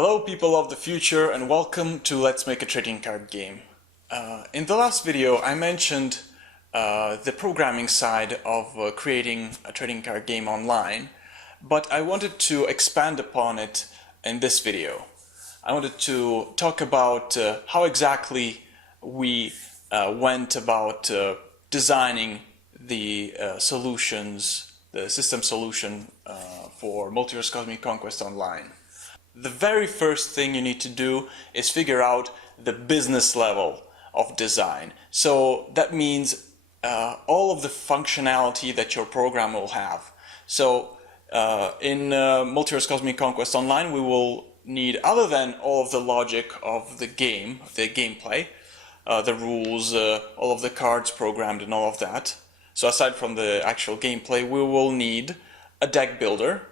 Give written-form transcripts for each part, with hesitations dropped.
Hello people of the future and welcome to Let's Make a Trading Card Game. In the last video I mentioned the programming side of creating a trading card game online, but I wanted to expand upon it in this video. I wanted to talk about how exactly we went about designing the solutions, the system solution for Multiverse Cosmic Conquest Online. The very first thing you need to do is figure out the business level of design. So that means all of the functionality that your program will have. So in Multiverse Cosmic Conquest Online we will need, other than all of the logic of the game, the gameplay, the rules, all of the cards programmed and all of that. So aside from the actual gameplay, we will need a deck builder,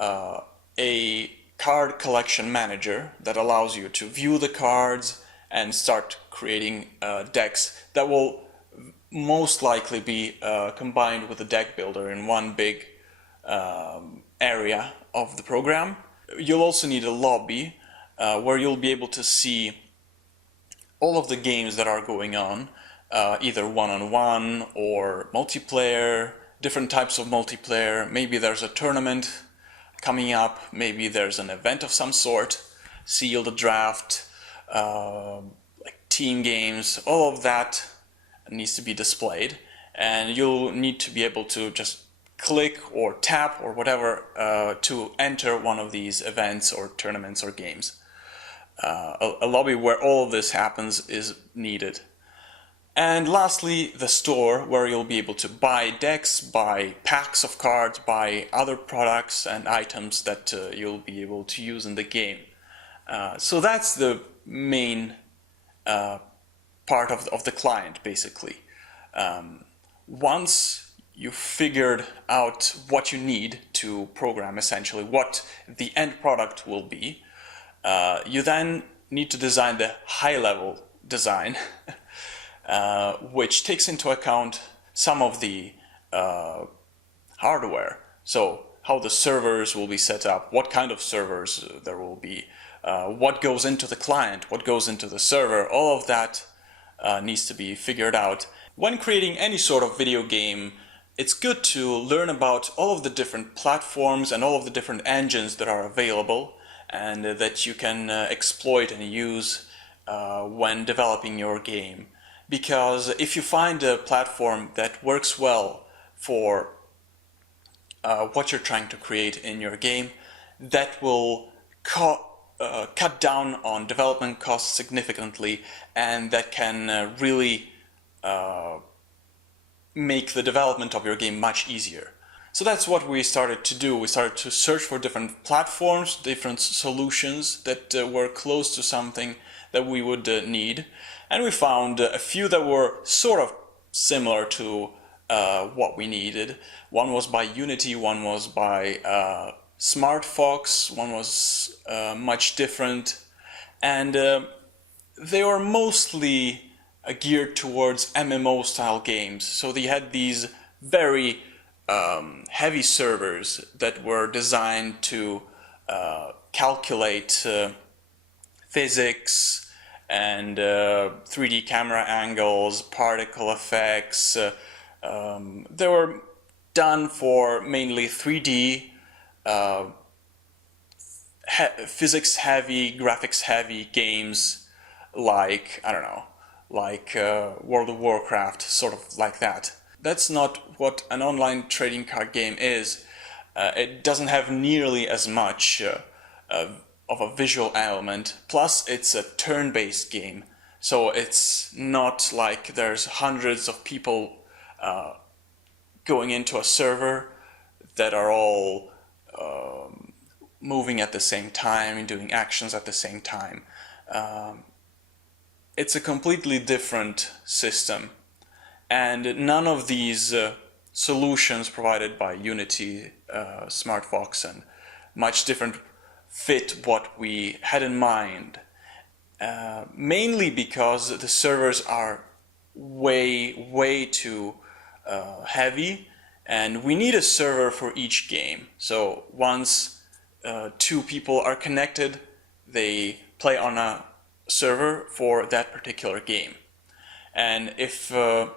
a card collection manager that allows you to view the cards and start creating decks that will most likely be combined with the deck builder in one big area of the program. You'll also need a lobby where you'll be able to see all of the games that are going on, either one-on-one or multiplayer, different types of multiplayer. Maybe there's a tournament coming up, maybe there's an event of some sort, sealed draft, like team games, all of that needs to be displayed, and you'll need to be able to just click or tap or whatever to enter one of these events or tournaments or games. A lobby where all of this happens is needed. And lastly, the store, where you'll be able to buy decks, buy packs of cards, buy other products and items that you'll be able to use in the game. So that's the main part of the client, basically. Once you've figured out what you need to program, essentially, what the end product will be, you then need to design the high-level design, which takes into account some of the hardware. So how the servers will be set up, what kind of servers there will be, what goes into the client, what goes into the server, all of that needs to be figured out. When creating any sort of video game, it's good to learn about all of the different platforms and all of the different engines that are available and that you can exploit and use when developing your game. Because if you find a platform that works well for what you're trying to create in your game, that will cut down on development costs significantly, and that can really make the development of your game much easier. So that's what we started to do. We started to search for different platforms, different solutions that were close to something that we would need. And we found a few that were sort of similar to what we needed. One was by Unity, one was by SmartFox, one was much different. And they were mostly geared towards MMO-style games. So they had these very heavy servers that were designed to calculate physics and 3D camera angles, particle effects. They were done for mainly 3D, physics-heavy, graphics-heavy games like, I don't know, like World of Warcraft, sort of like that. That's not what an online trading card game is. It doesn't have nearly as much of a visual element, plus it's a turn-based game, so it's not like there's hundreds of people going into a server that are all moving at the same time and doing actions at the same time. It's a completely different system, and none of these solutions provided by Unity, SmartFox, and much different fit what we had in mind, mainly because the servers are way too heavy, and we need a server for each game. So once two people are connected, they play on a server for that particular game. And if we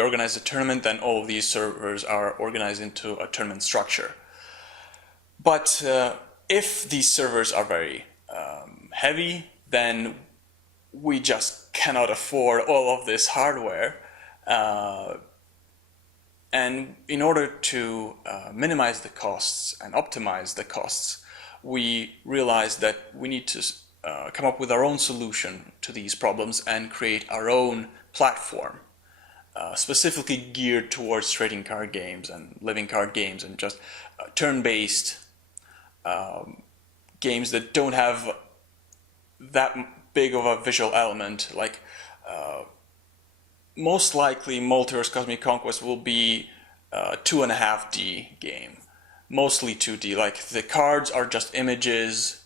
organize a tournament, then all of these servers are organized into a tournament structure. But if these servers are very heavy, then we just cannot afford all of this hardware. And in order to minimize the costs and optimize the costs, we realized that we need to come up with our own solution to these problems and create our own platform, specifically geared towards trading card games and living card games and just turn-based games that don't have that big of a visual element. Like most likely Multiverse Cosmic Conquest will be a 2.5D game, mostly 2D. Like the cards are just images,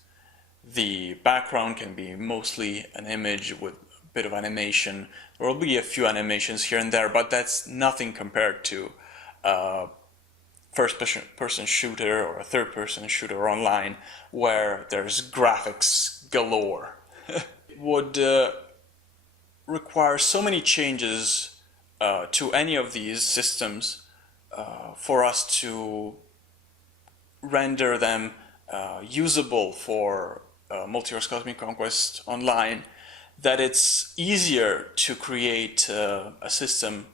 the background can be mostly an image with a bit of animation. There will be a few animations here and there, but that's nothing compared to first-person shooter or a third-person shooter online where there's graphics galore. It would require so many changes to any of these systems for us to render them usable for Multiverse Cosmic Conquest Online, that it's easier to create a system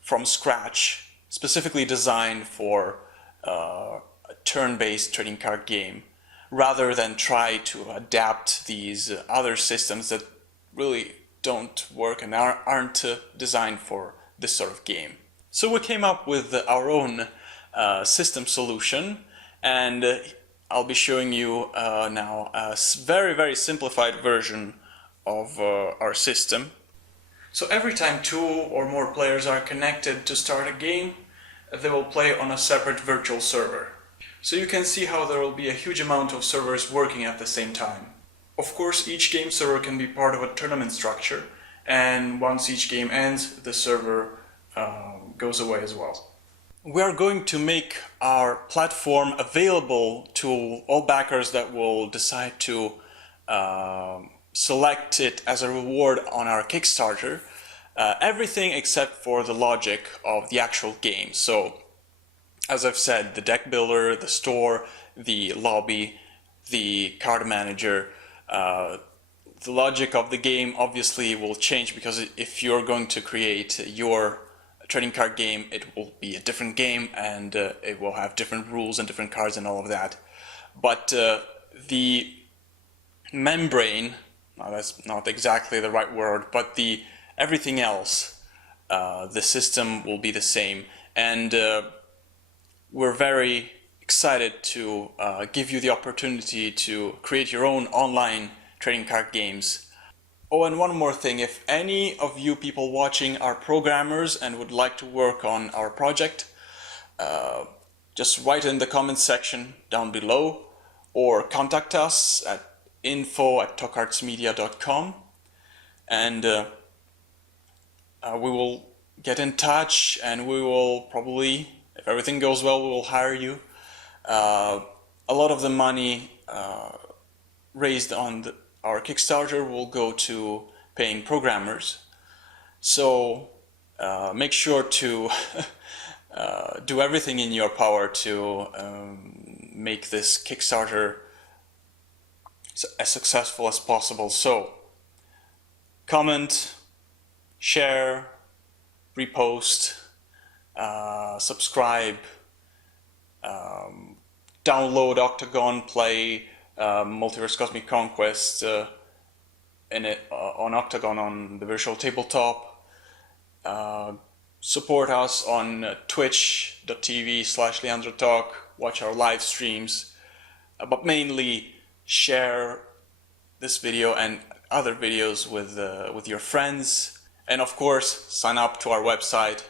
from scratch, specifically designed for a turn-based trading card game, rather than try to adapt these other systems that really don't work and aren't designed for this sort of game. So we came up with our own system solution, and I'll be showing you now a very, very simplified version of our system. So every time two or more players are connected to start a game, they will play on a separate virtual server. So you can see how there will be a huge amount of servers working at the same time. Of course, each game server can be part of a tournament structure, and once each game ends, the server goes away as well. We are going to make our platform available to all backers that will decide to select it as a reward on our Kickstarter. Everything except for the logic of the actual game. So, as I've said, the deck builder, the store, the lobby, the card manager, the logic of the game obviously will change, because if you're going to create your trading card game, it will be a different game and it will have different rules and different cards and all of that. But the membrane, now that's not exactly the right word, but everything else, the system will be the same. And we're very excited to give you the opportunity to create your own online trading card games. Oh, and one more thing, if any of you people watching are programmers and would like to work on our project, just write in the comments section down below, or contact us at info@tokartsmedia.com, and we will get in touch, and we will probably, if everything goes well, we will hire you. A lot of the money raised on our Kickstarter will go to paying programmers. So make sure to do everything in your power to make this Kickstarter as successful as possible. So comment, share, repost, subscribe, download Octagon, play Multiverse Cosmic Conquest on Octagon on the virtual tabletop. Support us on twitch.tv/LeandroTalk, watch our live streams, but mainly share this video and other videos with your friends, and of course sign up to our website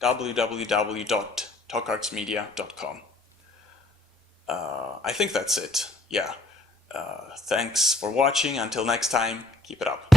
www.tokartsmedia.com. I think that's it. Yeah. Thanks for watching. Until next time, keep it up.